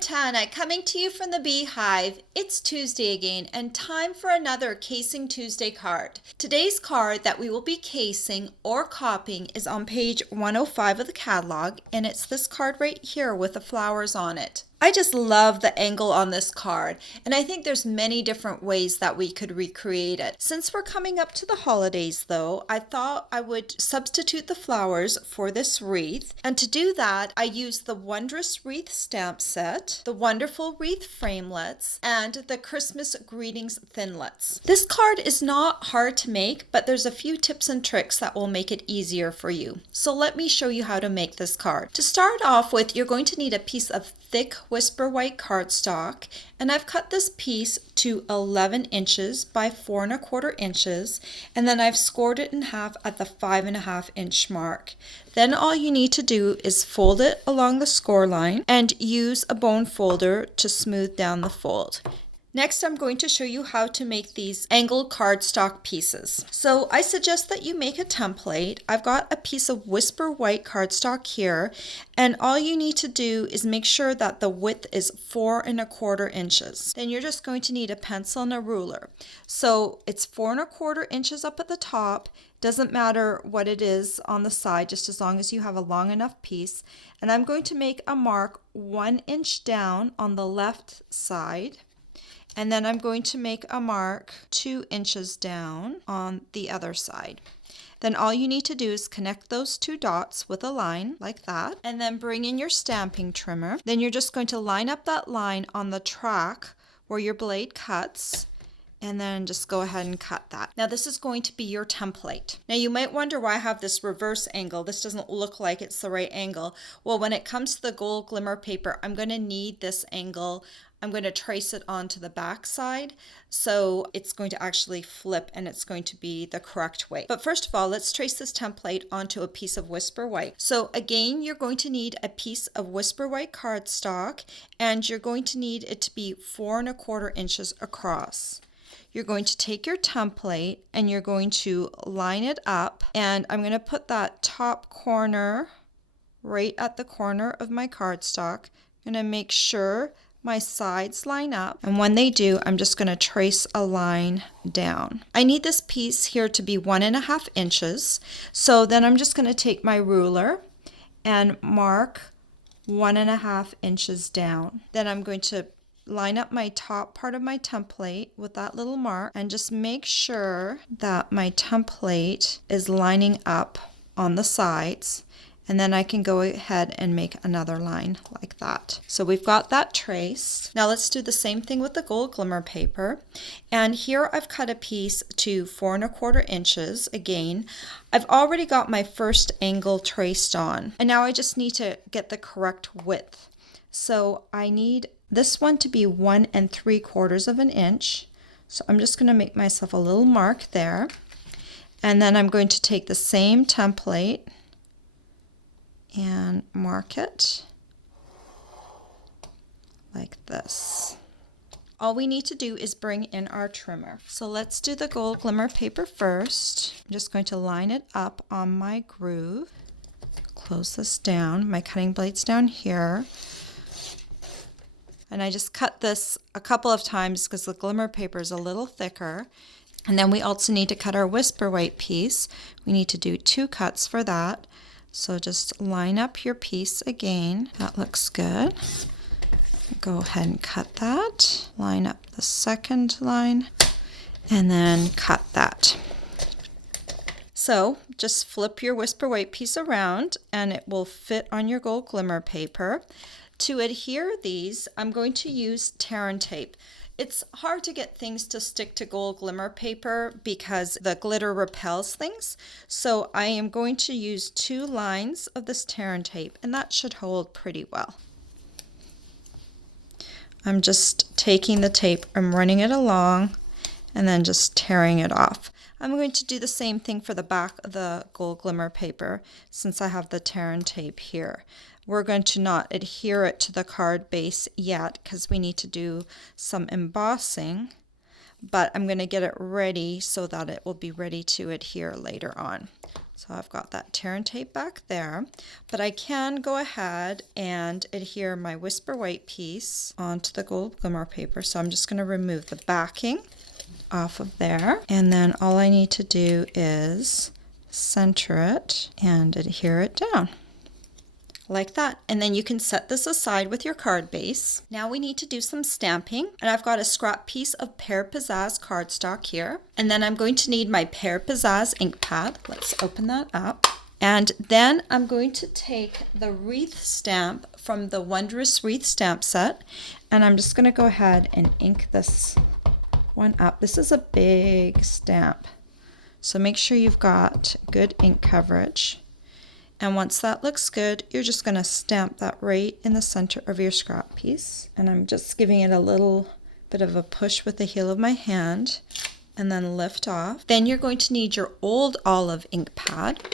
Quintana coming to you from the Beehive. It's Tuesday again and time for another Casing Tuesday card. Today's card that we will be casing or copying is on page 105 of the catalog, and it's this card right here with the flowers on it. I just love the angle on this card, and I think there's many different ways that we could recreate it. Since we're coming up to the holidays though, I thought I would substitute the flowers for this wreath, and to do that I used the Wondrous Wreath Stamp Set, the Wonderful Wreath Framelits, and the Christmas Greetings Thinlits. This card is not hard to make, but there's a few tips and tricks that will make it easier for you. So let me show you how to make this card. To start off with, you're going to need a piece of thick Whisper White cardstock, and I've cut this piece to 11 inches by 4 1/4 inches, and then I've scored it in half at the 5 1/2 inch mark. Then all you need to do is fold it along the score line and use a bone folder to smooth down the fold. Next, I'm going to show you how to make these angled cardstock pieces. So I suggest that you make a template. I've got a piece of Whisper White cardstock here, and all you need to do is make sure that the width is 4 1/4 inches. Then you're just going to need a pencil and a ruler. So it's 4 1/4 inches up at the top. Doesn't matter what it is on the side, just as long as you have a long enough piece. And I'm going to make a mark 1 inch down on the left side. And then I'm going to make a mark 2 inches down on the other side. Then all you need to do is connect those two dots with a line like that, and then bring in your stamping trimmer. Then you're just going to line up that line on the track where your blade cuts, and then just go ahead and cut that. Now this is going to be your template. Now you might wonder why I have this reverse angle. This doesn't look like it's the right angle. Well, when it comes to the gold glimmer paper, I'm going to need this angle. I'm going to trace it onto the back side, so it's going to actually flip and it's going to be the correct way. But first of all, let's trace this template onto a piece of Whisper White. So again, you're going to need a piece of Whisper White cardstock, and you're going to need it to be 4 1/4 inches across. You're going to take your template and you're going to line it up, and I'm going to put that top corner right at the corner of my cardstock. I'm going to make sure my sides line up, and when they do, I'm just going to trace a line down. I need this piece here to be 1 1/2 inches, so then I'm just going to take my ruler and mark 1 1/2 inches down. Then I'm going to line up my top part of my template with that little mark and just make sure that my template is lining up on the sides. And then I can go ahead and make another line like that. So we've got that traced. Now let's do the same thing with the gold glimmer paper. And here I've cut a piece to 4 1/4 inches. Again, I've already got my first angle traced on. And now I just need to get the correct width. So I need this one to be 1 3/4 inch. So I'm just going to make myself a little mark there. And then I'm going to take the same template and mark it like this. All we need to do is bring in our trimmer. So let's do the gold glimmer paper first. I'm just going to line it up on my groove. Close this down. My cutting blade's down here. And I just cut this a couple of times because the glimmer paper is a little thicker. And then we also need to cut our Whisper White piece. We need to do 2 cuts for that. So just line up your piece again. That looks good. Go ahead and cut that. Line up the second line and then cut that. So just flip your Whisper White piece around and it will fit on your gold glimmer paper. To adhere these, I'm going to use tear and tape. It's hard to get things to stick to gold glimmer paper because the glitter repels things. So I am going to use 2 lines of this tear and tape, and that should hold pretty well. I'm just taking the tape, I'm running it along, and then just tearing it off. I'm going to do the same thing for the back of the gold glimmer paper since I have the tear and tape here. We're going to not adhere it to the card base yet because we need to do some embossing, but I'm going to get it ready so that it will be ready to adhere later on. So I've got that tear and tape back there, but I can go ahead and adhere my Whisper White piece onto the gold glimmer paper. So I'm just going to remove the backing off of there, and then all I need to do is center it and adhere it down. Like that. And then you can set this aside with your card base. Now we need to do some stamping, and I've got a scrap piece of Pear Pizzazz cardstock here, and then I'm going to need my Pear Pizzazz ink pad. Let's open that up. And then I'm going to take the wreath stamp from the Wondrous Wreath Stamp Set, and I'm just going to go ahead and ink this one up. This is a big stamp, so make sure you've got good ink coverage. And once that looks good, you're just going to stamp that right in the center of your scrap piece. And I'm just giving it a little bit of a push with the heel of my hand and then lift off. Then you're going to need your old olive ink pad.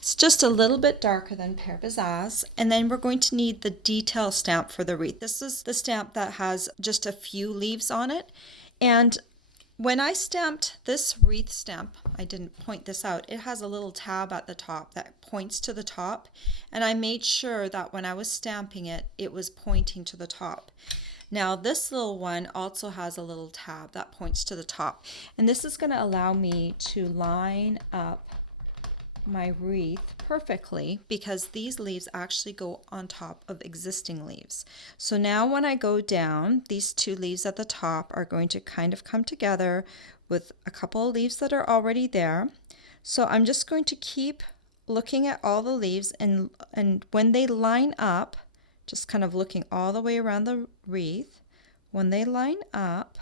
It's just a little bit darker than Pear Pizzazz. And then we're going to need the detail stamp for the wreath. This is the stamp that has just a few leaves on it. And when I stamped this wreath stamp, I didn't point this out, it has a little tab at the top that points to the top, and I made sure that when I was stamping it, it was pointing to the top. Now this little one also has a little tab that points to the top, and this is going to allow me to line up my wreath perfectly because these leaves actually go on top of existing leaves. So now when I go down, these two leaves at the top are going to kind of come together with a couple of leaves that are already there. So I'm just going to keep looking at all the leaves, and when they line up, just kind of looking all the way around the wreath, when they line up,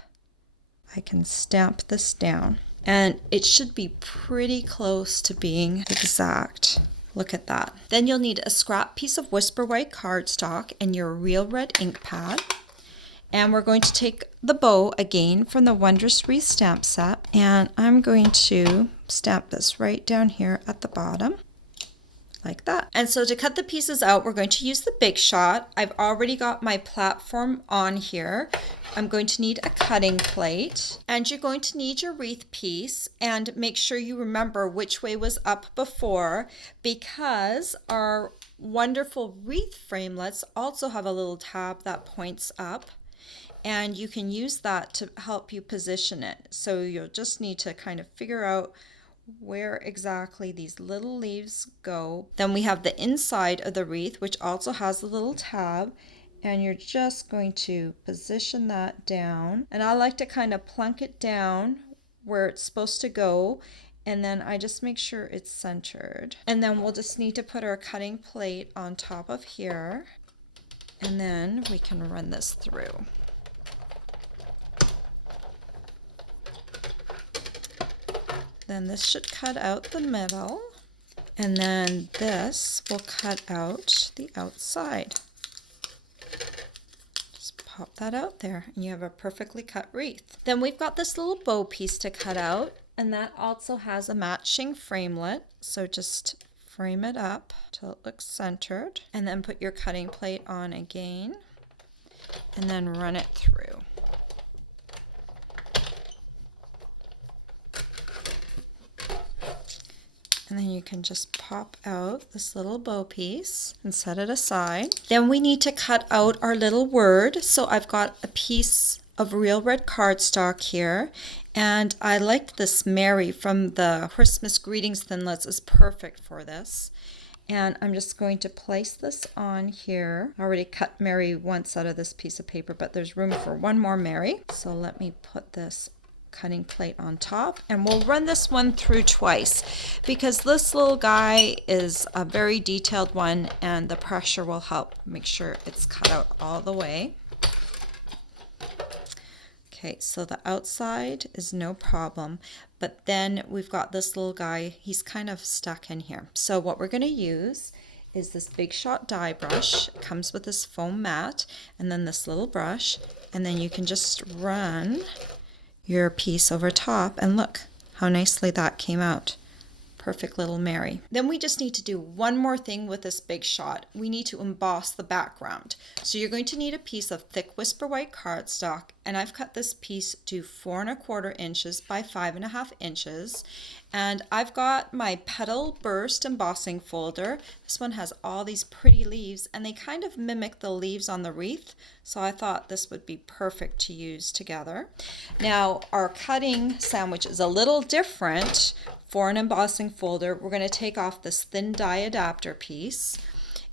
I can stamp this down. And it should be pretty close to being exact. Look at that. Then you'll need a scrap piece of Whisper White cardstock and your real red ink pad. And we're going to take the bow again from the Wondrous Wreath Stamp Set. And I'm going to stamp this right down here at the bottom. Like that. And so to cut the pieces out, we're going to use the Big Shot. I've already got my platform on here. I'm going to need a cutting plate, and you're going to need your wreath piece, and make sure you remember which way was up before, because our wonderful wreath framelits also have a little tab that points up, and you can use that to help you position it. So you'll just need to kind of figure out where exactly these little leaves go. Then we have the inside of the wreath, which also has a little tab, and you're just going to position that down. And I like to kind of plunk it down where it's supposed to go, and then I just make sure it's centered. And then we'll just need to put our cutting plate on top of here, and then we can run this through. Then this should cut out the middle, and then this will cut out the outside. Just pop that out there, and you have a perfectly cut wreath. Then we've got this little bow piece to cut out, and that also has a matching framelit. So just frame it up till it looks centered, and then put your cutting plate on again, and then run it through. And then you can just pop out this little bow piece and set it aside. Then we need to cut out our little word. So I've got a piece of real red cardstock here, and I like this Mary from the Christmas Greetings Thinlits is perfect for this. And I'm just going to place this on here. I already cut Mary once out of this piece of paper, but there's room for one more Mary. So let me put this cutting plate on top, and we'll run this one through twice because this little guy is a very detailed one, and the pressure will help make sure it's cut out all the way. Okay, so the outside is no problem, but then we've got this little guy, he's kind of stuck in here. So what we're going to use is this Big Shot die brush. It comes with this foam mat and then this little brush, and then you can just run your piece over top, and look how nicely that came out. perfect little Mary. Then we just need to do one more thing with this big shot. We need to emboss the background. So you're going to need a piece of thick Whisper White cardstock, and I've cut this piece to 4¼ inches by 5½ inches. And I've got my Petal Burst embossing folder. This one has all these pretty leaves, and they kind of mimic the leaves on the wreath, so I thought this would be perfect to use together. Now our cutting sandwich is a little different. For an embossing folder, we're going to take off this thin die adapter piece,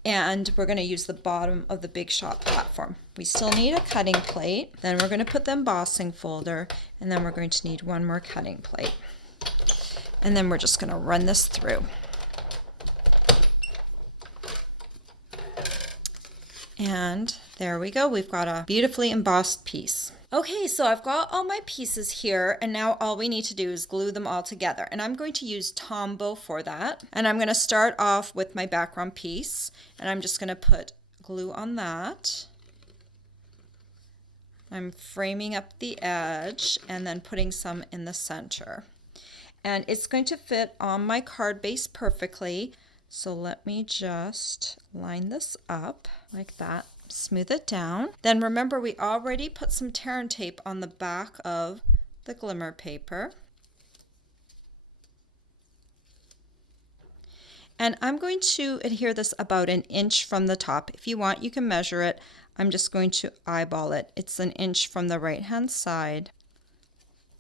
and we're going to use the bottom of the Big Shot platform. We still need a cutting plate, then we're going to put the embossing folder, and then we're going to need one more cutting plate. And then we're just going to run this through. And there we go. We've got a beautifully embossed piece. Okay, so I've got all my pieces here, and now all we need to do is glue them all together. And I'm going to use Tombow for that. And I'm going to start off with my background piece, and I'm just going to put glue on that. I'm framing up the edge and then putting some in the center. And it's going to fit on my card base perfectly. So let me just line this up like that, smooth it down. Then remember, we already put some tear and tape on the back of the glimmer paper. And I'm going to adhere this about 1 inch from the top. If you want, you can measure it. I'm just going to eyeball it. It's 1 inch from the right hand side.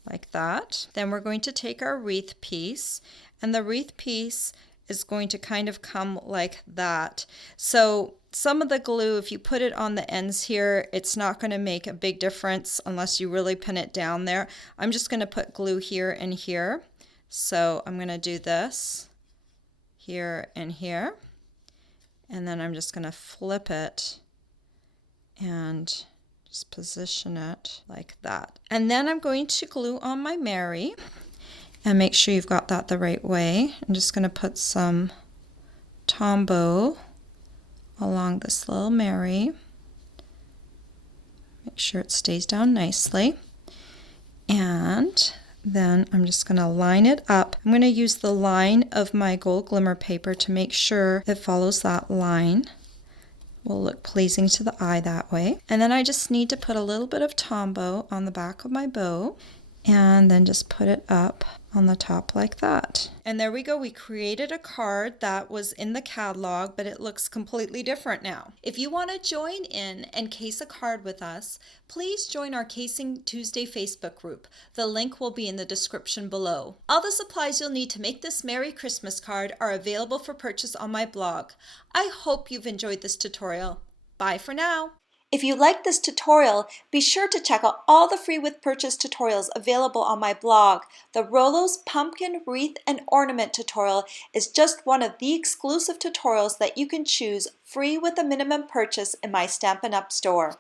Like that. Then we're going to take our wreath piece, and the wreath piece is going to kind of come like that. So some of the glue, if you put it on the ends here, it's not going to make a big difference unless you really pin it down there. I'm just going to put glue here and here. So I'm going to do this here and here, and then I'm just going to flip it and just position it like that. And then I'm going to glue on my Mary, and make sure you've got that the right way. I'm just going to put some Tombow along this little Mary. Make sure it stays down nicely. And then I'm just going to line it up. I'm going to use the line of my gold glimmer paper to make sure it follows that line. Will look pleasing to the eye that way. And then I just need to put a little bit of Tombow on the back of my bow, and then just put it up on the top like that. And there we go. We created a card that was in the catalog, but it looks completely different now. If you want to join in and case a card with us, please join our Casing Tuesday Facebook group. The link will be in the description below. All the supplies you'll need to make this Merry Christmas card are available for purchase on my blog. I hope you've enjoyed this tutorial. Bye for now. If you like this tutorial, be sure to check out all the free with purchase tutorials available on my blog. The Rolo's Pumpkin Wreath and Ornament tutorial is just one of the exclusive tutorials that you can choose free with a minimum purchase in my Stampin' Up! Store.